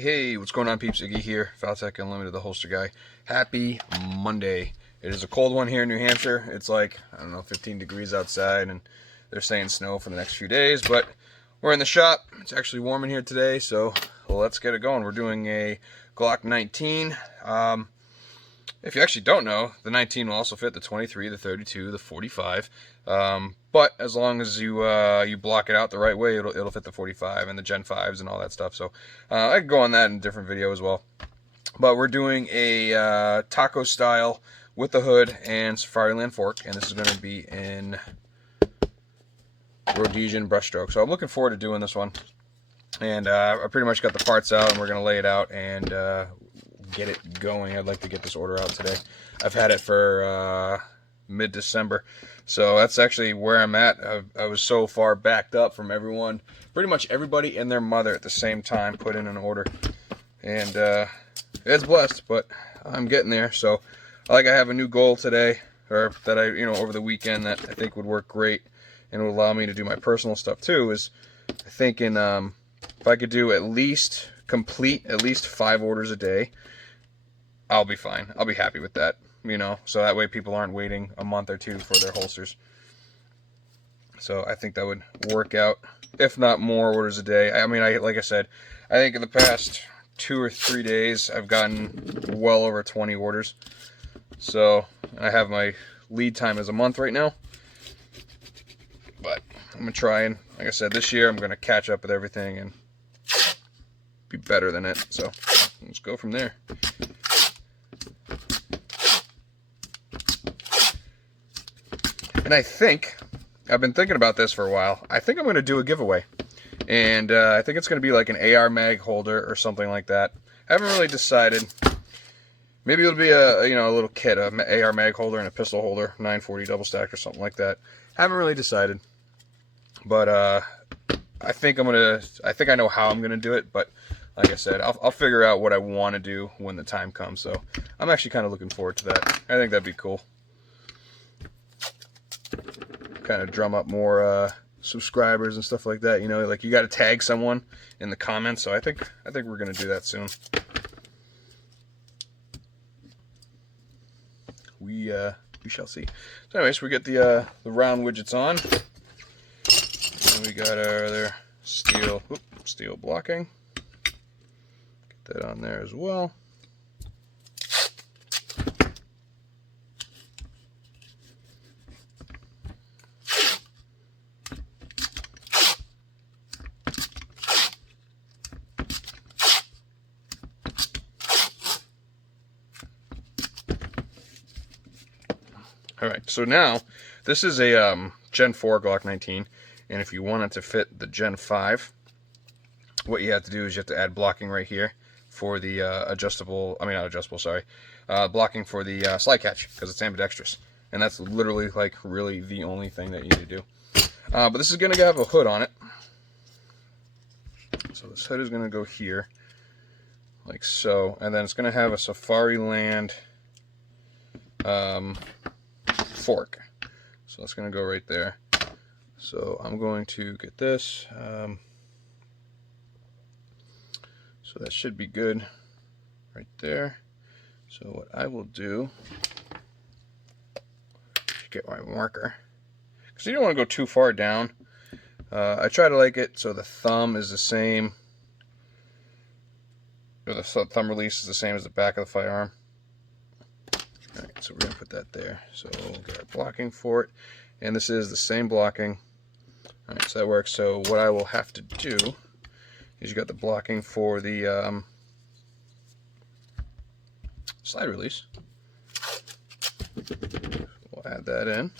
Hey, what's going on, peeps? Iggy here, Valtech Unlimited, the holster guy. Happy Monday. It is a cold one here in New Hampshire. It's like, I don't know, 15 degrees outside, and they're saying snow for the next few days, but we're in the shop. It's actually warm in here today, so let's get it going. We're doing a Glock 19. If you actually don't know, the 19 will also fit the 23, the 32, the 45. But as long as you block it out the right way, it'll fit the 45 and the Gen 5s and all that stuff. So I could go on that in a different video as well. But we're doing a taco style with the hood and Safariland fork, and this is going to be in Rhodesian brushstroke. So I'm looking forward to doing this one. And I pretty much got the parts out, and we're going to lay it out and get it going. I'd like to get this order out today. I've had it for mid-December, so that's actually where I'm at. I was so far backed up from everyone, pretty much everybody and their mother at the same time put in an order, and it's blessed, but I'm getting there. So I have a new goal today, or that I over the weekend, that I think would work great and would allow me to do my personal stuff too. Is thinking if I could do complete at least 5 orders a day, I'll be fine. I'll be happy with that, so that way people aren't waiting a month or two for their holsters. So I think that would work out, if not more orders a day. I mean, like I said, I think in the past 2 or 3 days, I've gotten well over 20 orders. So I have my lead time as a month right now. But I'm going to try, and like I said, this year I'm going to catch up with everything and be better than it. So let's go from there. And I think, I've been thinking about this for a while, I think I'm going to do a giveaway. And I think it's going to be like an AR mag holder or something like that. I haven't really decided. Maybe it'll be a little kit, an AR mag holder and a pistol holder, 940 double stacked or something like that. Haven't really decided. But I think I know how I'm going to do it, but like I said, I'll figure out what I want to do when the time comes. So I'm actually kind of looking forward to that. I think that'd be cool. Kind of drum up more subscribers and stuff like that. Like you got to tag someone in the comments. So I think we're gonna do that soon. We shall see. So anyways, we get the round widgets on, and we got our other steel blocking. Get that on there as well. Alright, so now, this is a Gen 4 Glock 19, and if you want it to fit the Gen 5, what you have to do is you have to add blocking right here for the blocking for the slide catch, because it's ambidextrous. And that's literally, really the only thing that you need to do. But this is going to have a hood on it. So this hood is going to go here, like so, and then it's going to have a Safariland fork. So that's going to go right there. So I'm going to get this. So that should be good right there. So what I will do, get my marker, because you don't want to go too far down. I try to like it so the thumb is the same, or the thumb release is the same as the back of the firearm. Alright, so we're going to put that there. So we'll get our blocking for it. And this is the same blocking. Alright, so that works. So what I will have to do is you got the blocking for the slide release. We'll add that in.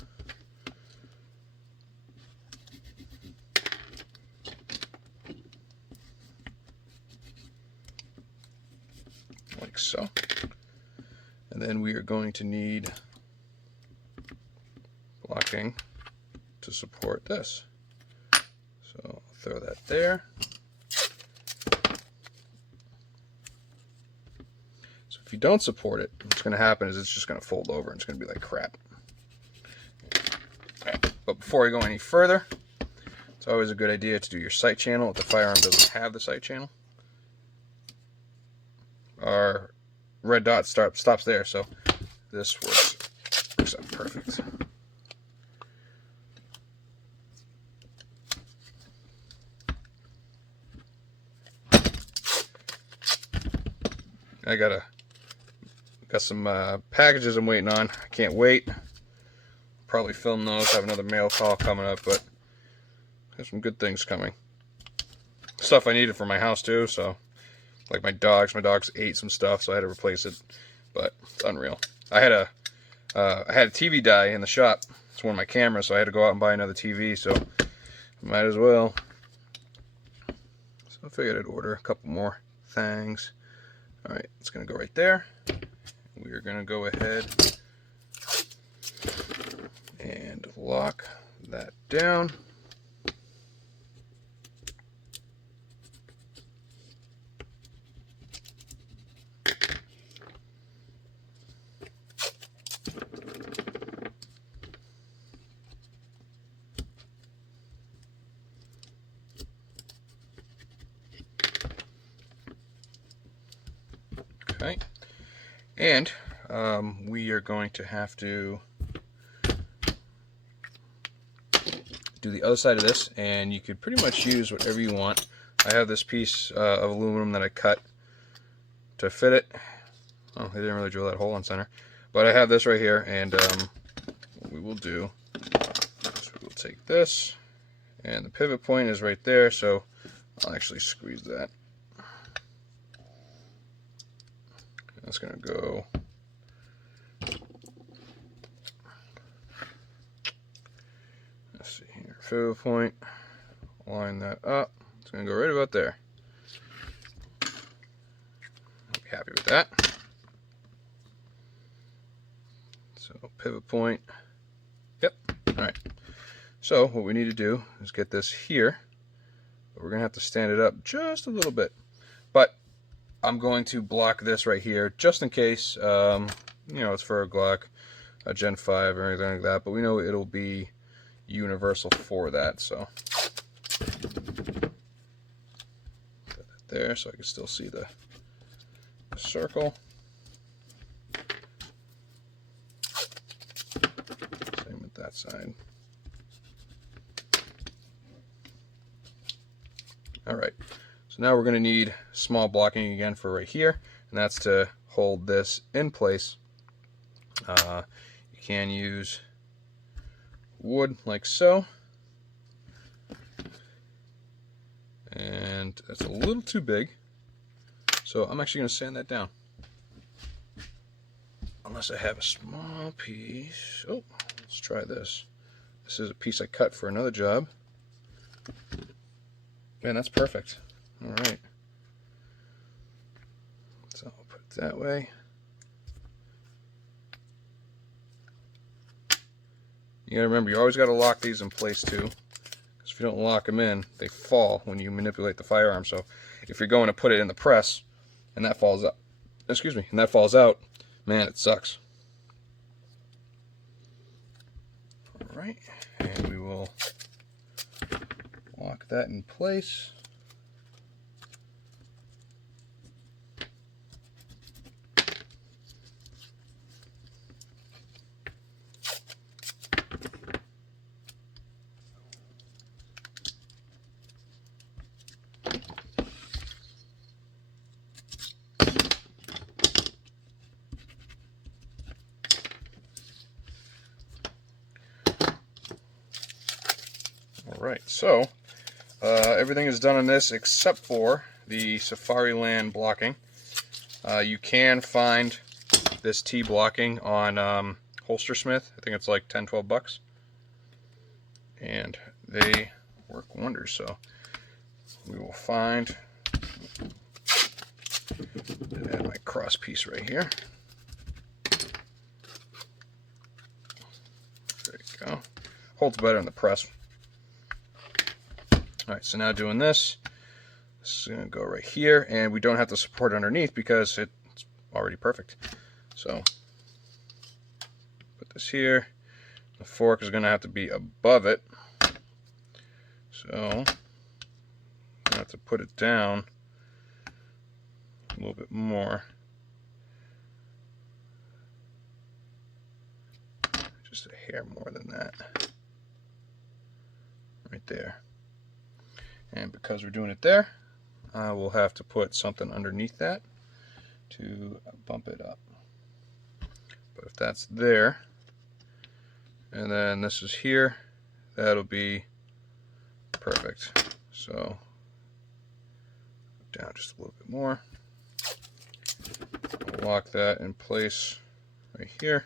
Like so. And then we are going to need blocking to support this. So I'll throw that there. So if you don't support it, what's going to happen is it's just going to fold over and it's going to be like crap. Right. But before I go any further, it's always a good idea to do your sight channel if the firearm doesn't have the sight channel. our red dot stops there, so this works out perfect. I got some packages I'm waiting on. I can't wait. Probably film those. I have another mail call coming up, but there's some good things coming. Stuff I needed for my house too, so like my dogs ate some stuff, so I had to replace it. But it's unreal. I had a TV die in the shop. It's one of my cameras, so I had to go out and buy another TV, so might as well. So I figured I'd order a couple more things. Alright, it's going to go right there. We are going to go ahead and lock that down. Okay, and we are going to have to do the other side of this, and you could pretty much use whatever you want. I have this piece of aluminum that I cut to fit it. Oh, they didn't really drill that hole in center, but I have this right here, and what we will do is we will take this, and the pivot point is right there, so I'll actually squeeze that. That's going to go let's see here, pivot point, line that up. It's going to go right about there. I'll be happy with that. So pivot point, yep, alright. So what we need to do is get this here, but we're going to have to stand it up just a little bit. But I'm going to block this right here just in case, you know, it's for a Glock, a Gen 5 or anything like that, but we know it'll be universal for that, so put that there so I can still see the circle. Same with that side. Alright. So now we're going to need small blocking again for right here, and that's to hold this in place. You can use wood like so, and that's a little too big, so I'm actually going to sand that down. Unless I have a small piece. Oh, let's try this. This is a piece I cut for another job. Man, that's perfect. Alright, so I'll put it that way. You gotta remember, you always gotta lock these in place too, because if you don't lock them in, they fall when you manipulate the firearm. So if you're going to put it in the press and that falls out, and that falls out, man, it sucks. Alright, and we will lock that in place. Alright, so everything is done on this except for the Safariland blocking. You can find this T blocking on Holstersmith. I think it's like 10-12 bucks. And they work wonders, so we will find, add my cross piece right here. There you go. Holds better in the press. Alright, so now doing this is going to go right here, and we don't have to support underneath because it's already perfect. So, put this here. The fork is going to have to be above it. So, I have to put it down a little bit more. just a hair more than that. Right there. And because we're doing it there, I will have to put something underneath that to bump it up. But if that's there, and then this is here, that'll be perfect. So down just a little bit more. I'll lock that in place right here.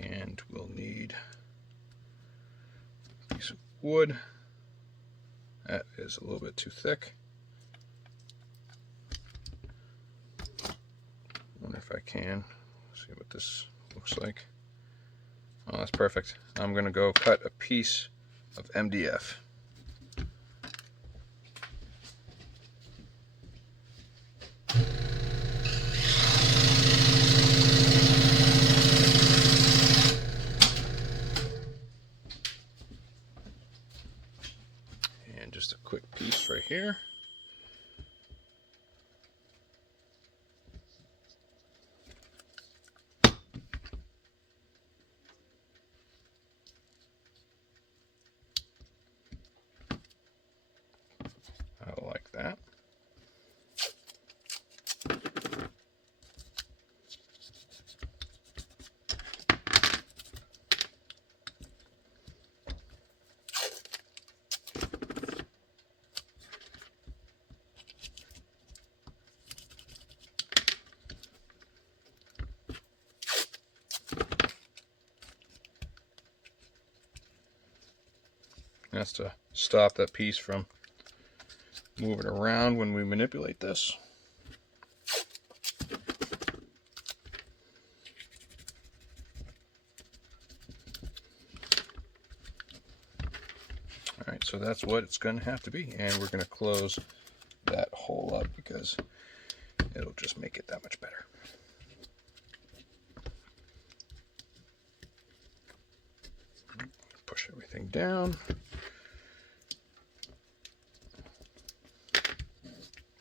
And we'll need a piece of wood. That is a little bit too thick. Wonder if I can see what this looks like. Oh, that's perfect. I'm gonna go cut a piece of MDF. And just a quick piece right here. I like that. That's to stop that piece from moving around when we manipulate this. Alright, so that's what it's going to have to be. And we're going to close that hole up because it'll just make it that much better. Push everything down.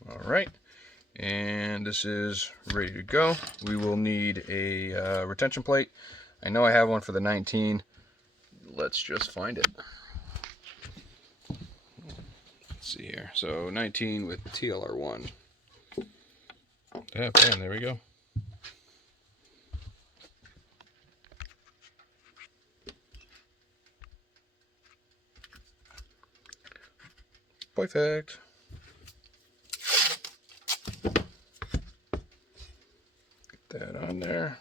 Alright, and this is ready to go. We will need a retention plate. I know I have one for the 19. Let's just find it. Let's see here. So 19 with TlR1. Yeah, bam, there we go. Perfect. Get that on there.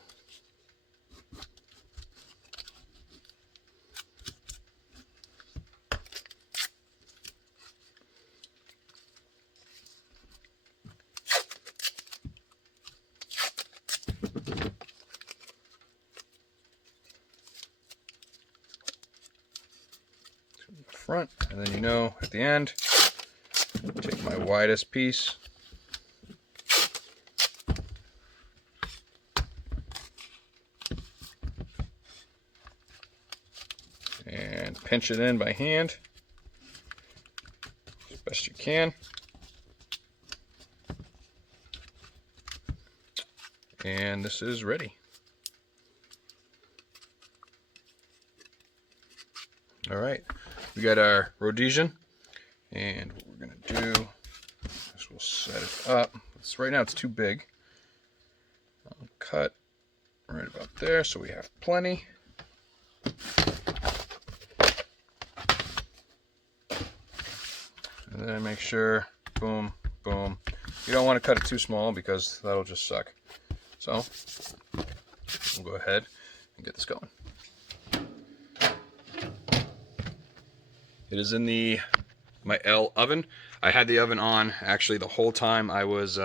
Front, and then, you know, at the end, take my widest piece and pinch it in by hand as best you can, and this is ready. All right, we got our Rhodesian, and what we're gonna do is we'll set it up. Right now it's too big. I'll cut right about there so we have plenty. And then make sure, boom, boom. You don't want to cut it too small because that'll just suck. So we'll go ahead and get this going. It is in my L oven. I had the oven on actually the whole time I was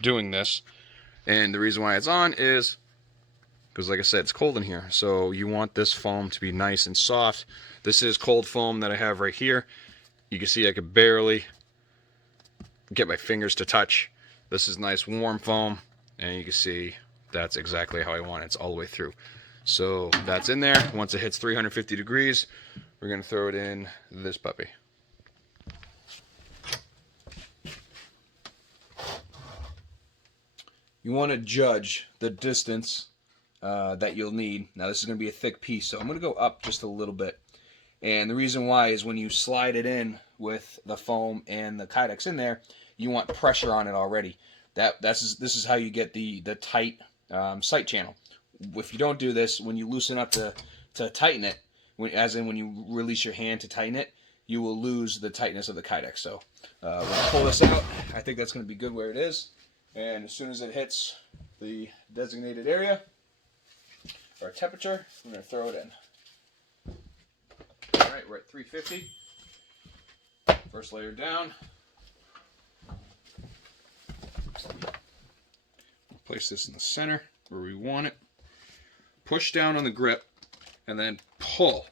doing this, and the reason why it's on is because, like I said, it's cold in here, so you want this foam to be nice and soft. This is cold foam that I have right here. You can see I could barely get my fingers to touch. This is nice warm foam, and you can see that's exactly how I want it. It's all the way through. So that's in there. Once it hits 350 degrees, we're going to throw it in this puppy. you want to judge the distance that you'll need. Now this is going to be a thick piece, so I'm going to go up just a little bit. And the reason why is when you slide it in with the foam and the Kydex in there, you want pressure on it already. This is how you get the tight sight channel. If you don't do this, when you loosen up to tighten it, as in when you release your hand to tighten it, you will lose the tightness of the Kydex. So when I pull this out, I think that's going to be good where it is. And as soon as it hits the designated area or temperature, I'm going to throw it in. All right, we're at 350. First layer down. Place this in the center where we want it. Push down on the grip and then pull.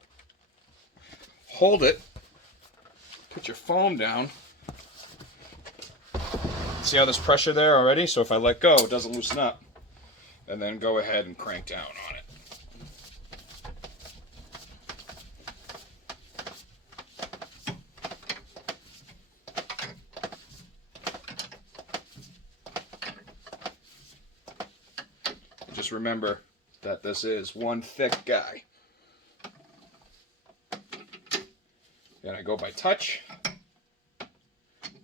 Hold it. Put your foam down. See how there's pressure there already? So if I let go, it doesn't loosen up. And then go ahead and crank down on it. Just remember that this is one thick guy. Then I go by touch.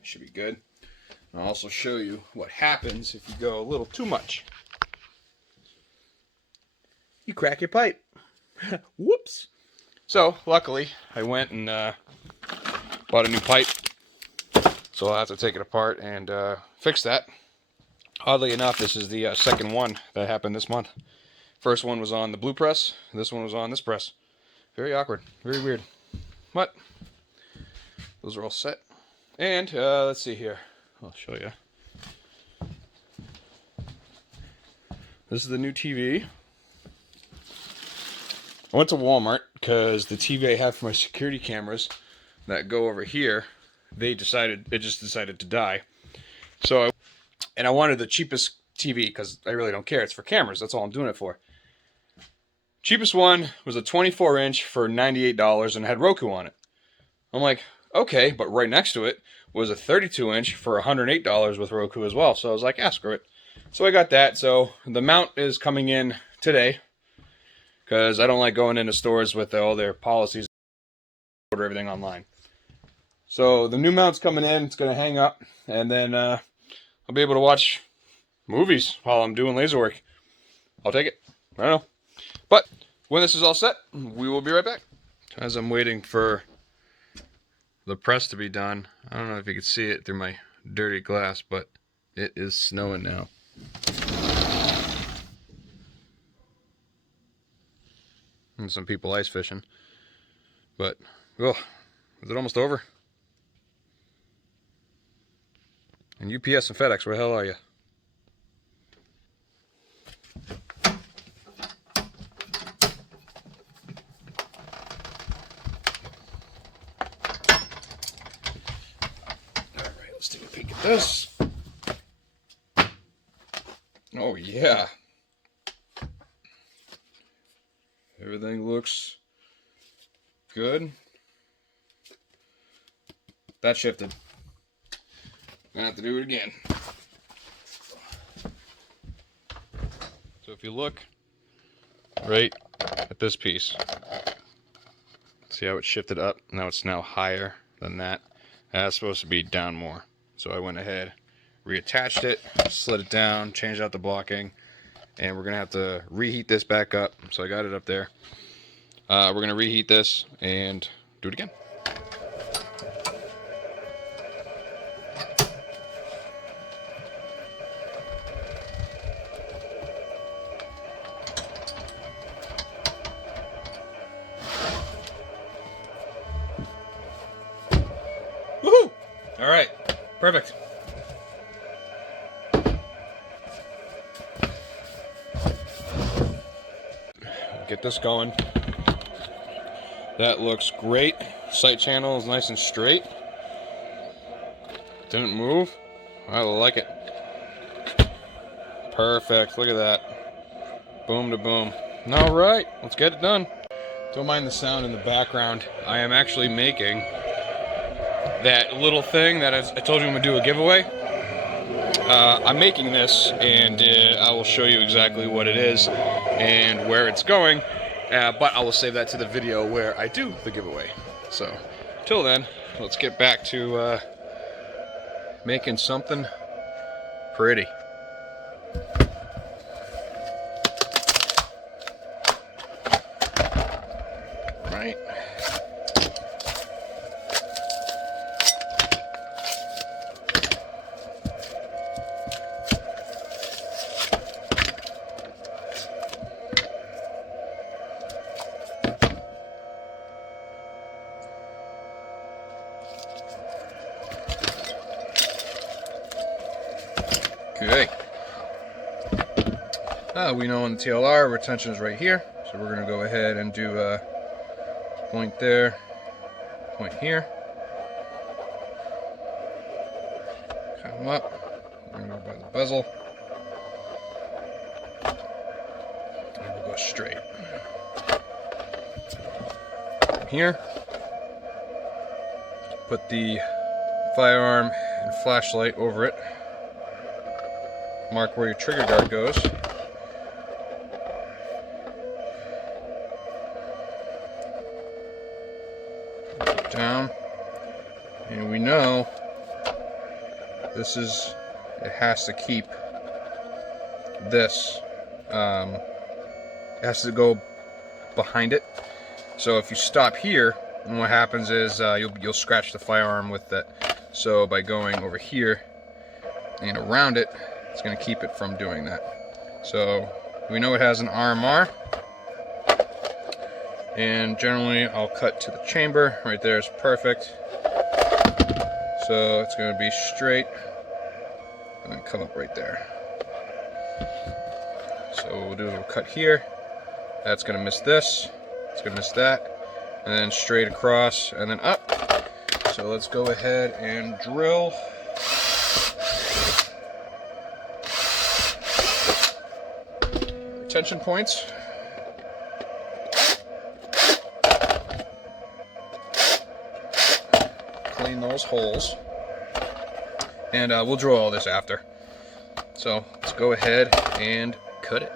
Should be good. I'll also show you what happens if you go a little too much. You crack your pipe. Whoops. So, luckily, I went and bought a new pipe. So I'll have to take it apart and fix that. Oddly enough, this is the second one that happened this month. First one was on the blue press. This one was on this press. Very awkward. Very weird. But those are all set. And let's see here. I'll show you. This is the new TV. I went to Walmart because the TV I have for my security cameras that go over here, it just decided to die. So I wanted the cheapest TV because I really don't care. It's for cameras. That's all I'm doing it for. Cheapest one was a 24-inch for $98 and had Roku on it. I'm like, okay, but right next to it was a 32-inch for $108 with Roku as well. So I was like, ah, screw it. So I got that. So the mount is coming in today because I don't like going into stores with all their policies. Order everything online. So the new mount's coming in. It's going to hang up, and then I'll be able to watch movies while I'm doing laser work. I'll take it. I don't know. But when this is all set, we will be right back. As I'm waiting for the press to be done, I don't know if you can see it through my dirty glass, but it is snowing now. And some people ice fishing. But, oh, is it almost over? And UPS and FedEx, where the hell are you? Alright, let's take a peek at this. Oh yeah. Everything looks good. That shifted. I have to do it again. So if you look right at this piece, see how it shifted up? Now it's now higher than that. That's supposed to be down more. So I went ahead, reattached it, slid it down, changed out the blocking, and we're gonna have to reheat this back up. So I got it up there. We're gonna reheat this and do it again. Woohoo! All right, perfect. Get this going. That looks great. Sight channel is nice and straight. Didn't move. I like it. Perfect. Look at that. Boom to boom. All right, let's get it done. Don't mind the sound in the background. I am actually making that little thing that I told you I'm gonna do a giveaway. I'm making this, and I will show you exactly what it is and where it's going, but I will save that to the video where I do the giveaway. So, till then, let's get back to making something pretty. Right. Okay. We know on the TLR retention is right here, so we're going to go ahead and do a point there, point here. Come up. We're going to go by the bezel. And we'll go straight. From here, put the firearm and flashlight over it. Mark where your trigger guard goes. Down. And we know this is, it has to keep this, it has to go behind it. So if you stop here, then what happens is you'll scratch the firearm with that. So by going over here and around it, it's going to keep it from doing that. So we know it has an RMR, and generally I'll cut to the chamber. Right there is perfect. So it's going to be straight and then come up right there. So what we'll do is we'll cut here. That's going to miss this. It's going to miss that. And then straight across and then up. So let's go ahead and drill. Retention points. Clean those holes. And we'll drill all this after. So let's go ahead and cut it.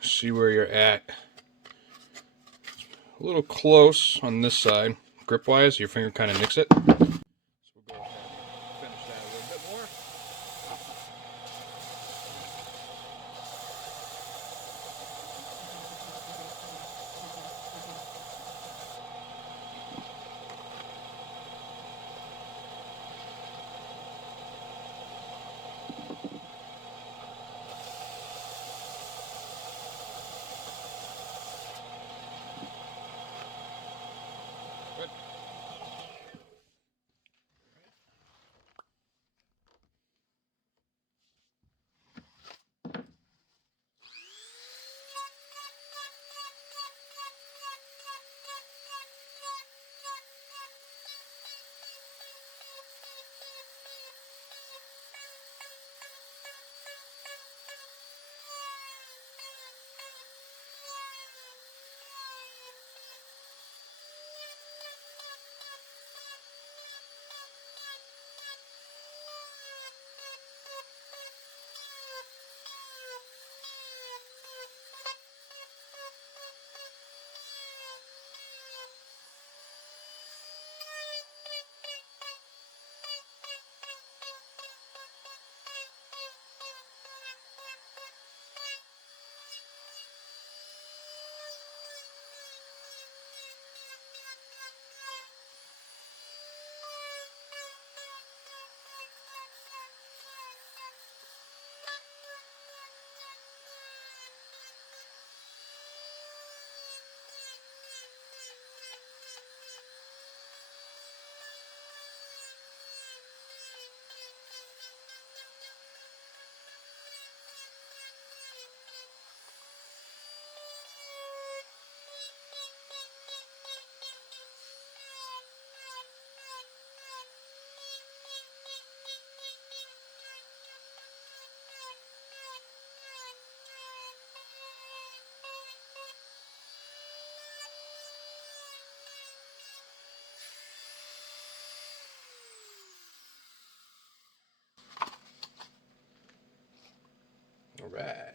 See where you're at. A little close on this side, grip wise, your finger kind of nicks it. So we'll go ahead and finish that a little bit more. All right.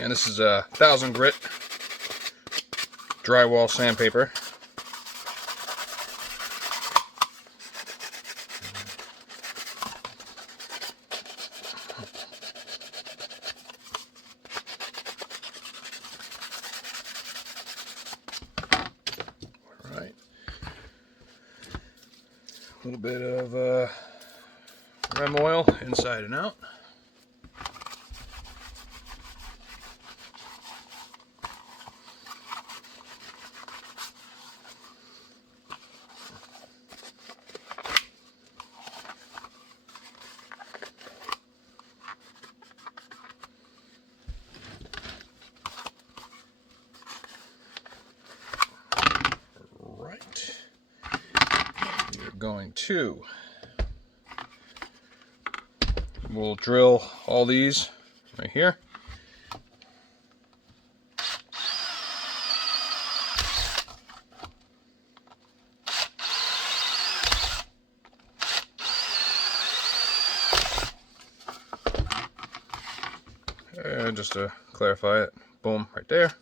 And this is a 1000 grit drywall sandpaper. All right. A little bit of rem oil inside and out. Going to, we'll drill all these right here. And just to clarify it, boom, right there.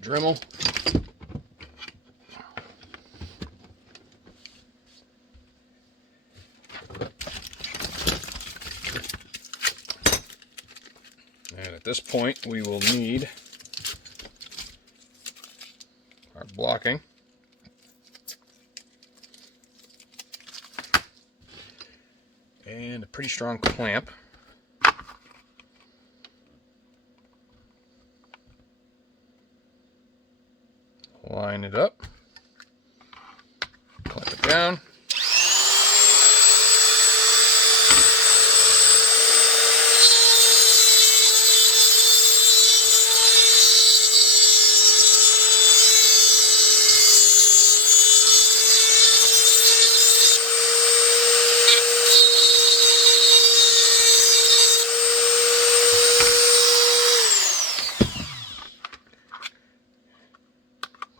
Dremel. And at this point, we will need our blocking. And a pretty strong clamp. Line it up, clamp it down.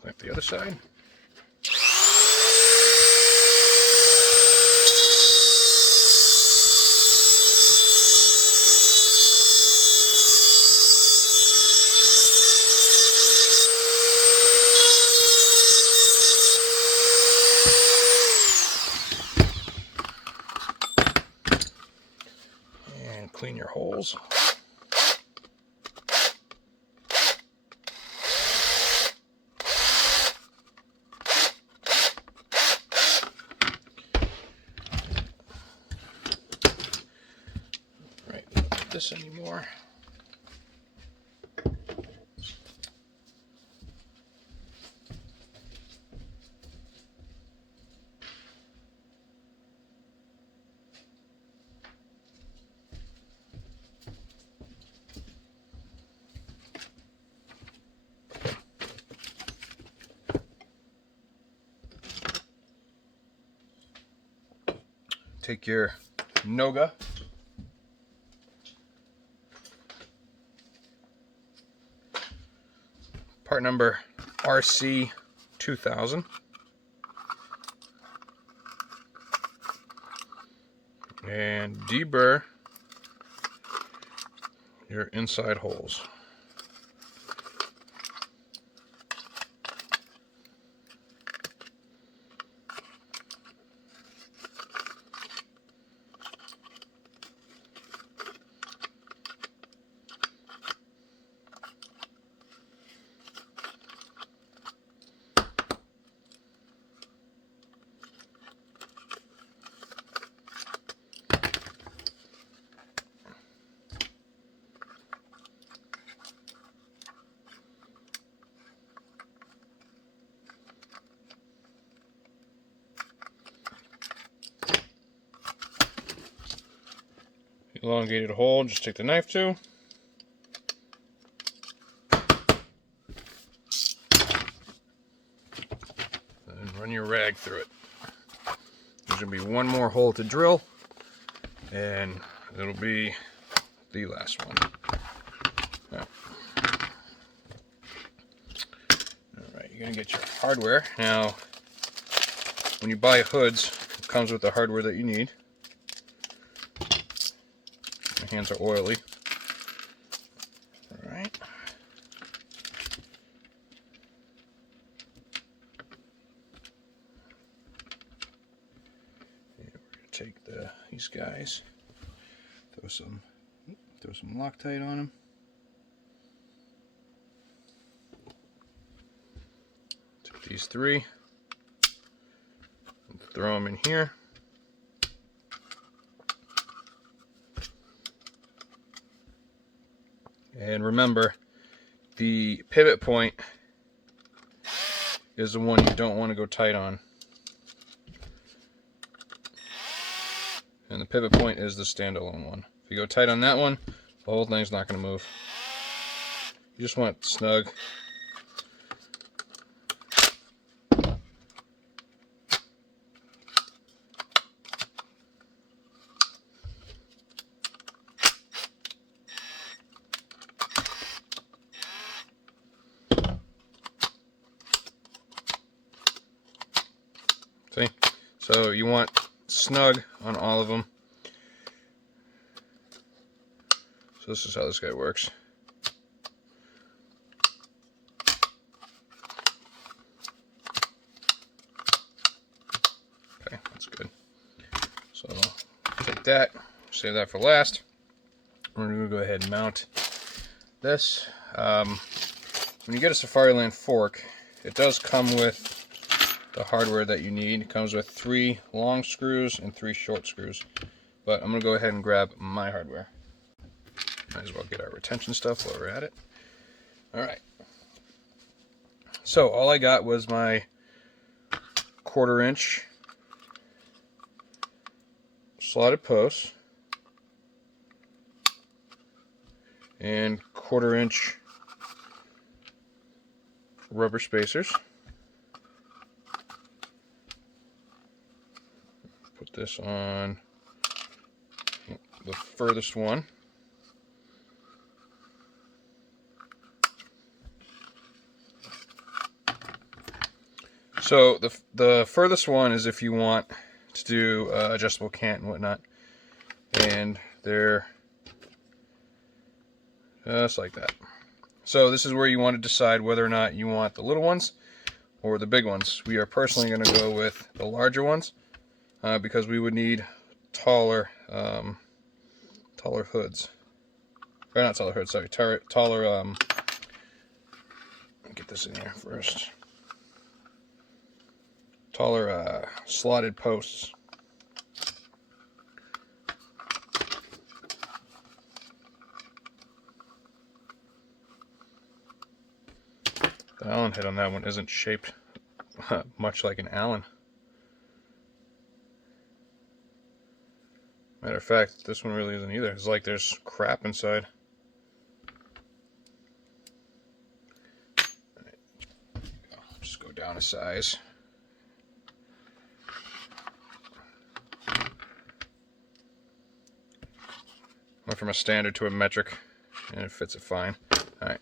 Clamp the other side. in your holes. Right, don't need this anymore. Take your Noga, part number RC2000, and deburr your inside holes. Elongated hole, just take the knife to. And run your rag through it. There's going to be one more hole to drill, and it'll be the last one. Alright, you're going to get your hardware. Now, when you buy hoods, it comes with the hardware that you need. My hands are oily. Alright. We're going to take these guys, throw some Loctite on them. Take these three and throw them in here. And remember, the pivot point is the one you don't want to go tight on. And the pivot point is the standalone one. If you go tight on that one, the whole thing's not going to move. You just want it snug. See? So you want snug on all of them. So this is how this guy works. Okay, that's good. So take that, save that for last. We're going to go ahead and mount this. When you get a Safariland fork, it does come with the hardware that you need. It comes with 3 long screws and 3 short screws. But I'm going to go ahead and grab my hardware. Might as well get our retention stuff while we're at it. Alright. So all I got was my 1/4 inch slotted posts and 1/4 inch rubber spacers. Put this on the furthest one. So the furthest one is if you want to do adjustable cant and whatnot, and they're just like that. So this is where you want to decide whether or not you want the little ones or the big ones. We are personally going to go with the larger ones because we would need taller TlR hoods. Or not TlR hoods, sorry, TlR, get this in here first. TlR slotted posts. The Allen head on that one isn't shaped much like an Allen. Matter of fact, this one really isn't either. It's like there's crap inside. Just go down a size. Went from a standard to a metric, and it fits it fine. Alright,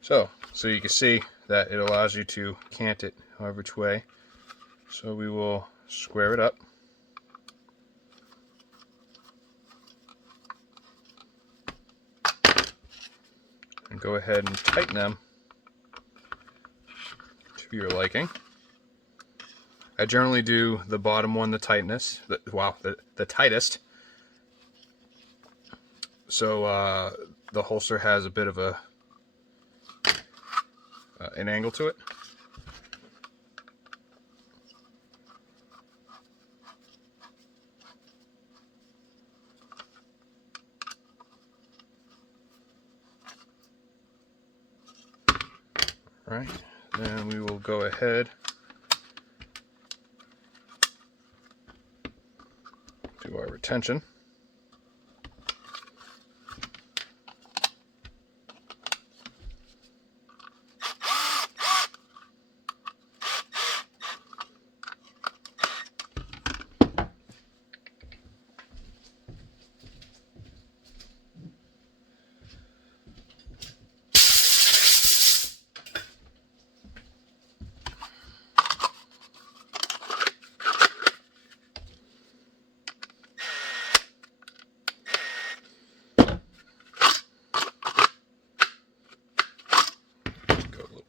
so you can see that it allows you to cant it however which way. So we will square it up. And go ahead and tighten them to your liking. I generally do the bottom one the tightest. The tightest. So the holster has a bit of an angle to it. Right, then we will go ahead, do our retention.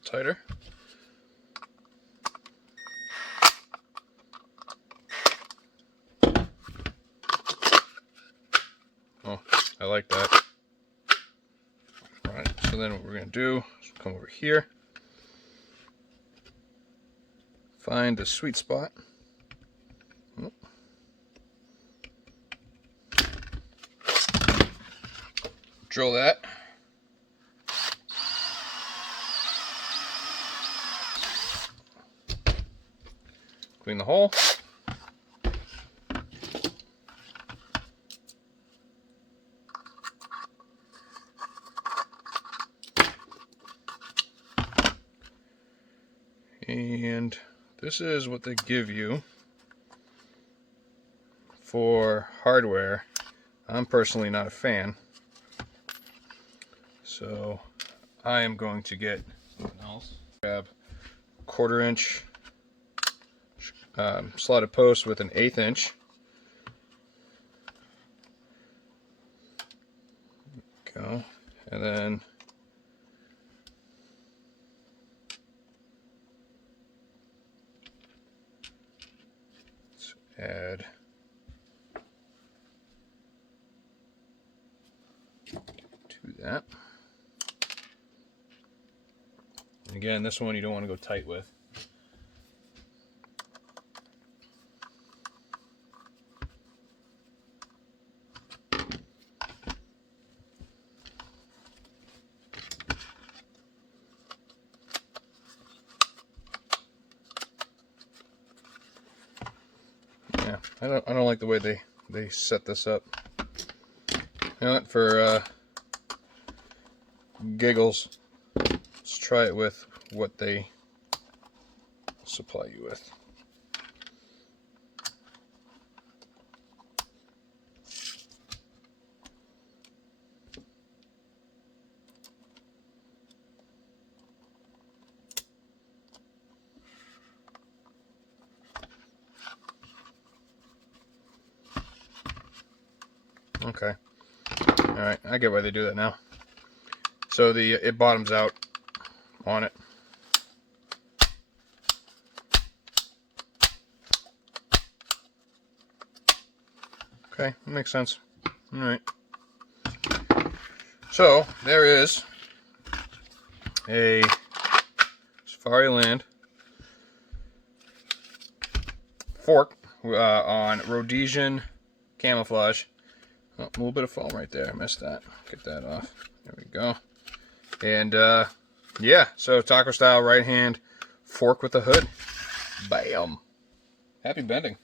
Tighter. Oh, I like that. Alright, so then what we're going to do is come over here, find the sweet spot. Oh. Drill that. Clean the hole. And this is what they give you for hardware. I'm personally not a fan, so I am going to get something else. Grab 1/4 inch slotted post with an 1/8 inch. Go, and then let's add to that. And again, this one you don't want to go tight with. Yeah, I don't like the way they set this up. You know what, for giggles, let's try it with what they supply you with. Okay. Alright, I get why they do that now. So it bottoms out on it. Okay, that makes sense. Alright. So there is a Safariland fork on Rhodesian camouflage. Oh, a little bit of foam right there. I missed that. Get that off. There we go. And yeah, so taco style right hand fork with a hood. Bam. Happy bending.